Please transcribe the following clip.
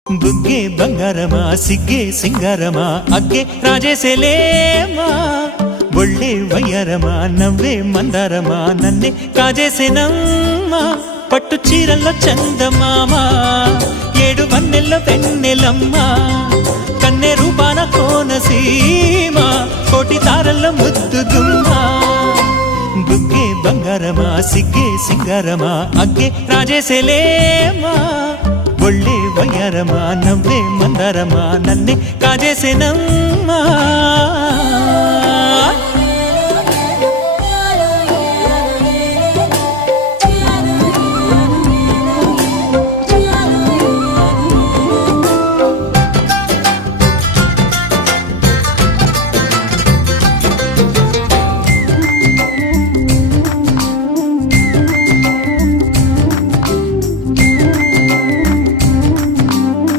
బుగ్గే బంగారమా సిగ్గే సింగారమా అగ్గే రాజేసేలేమా ఒళ్ళే వయ్యారమా నవ్వే మందారమా నన్నే కాజేసేనమ్మా పట్టు చీరల్లో చందమామా ఏడు వన్నెల్లో వెన్నెలమ్మా కన్నె రూపాన కోనసీమా కోటి తారల్లో ముద్దుగుమ్మా బుగ్గే బంగారమా సిగ్గే సింగారమా అగ్గే రాజేసేలేమా ఒళ్ళే వయ్యారమా నవ్వే మందారమా నన్నే కాజేసేనమ్మా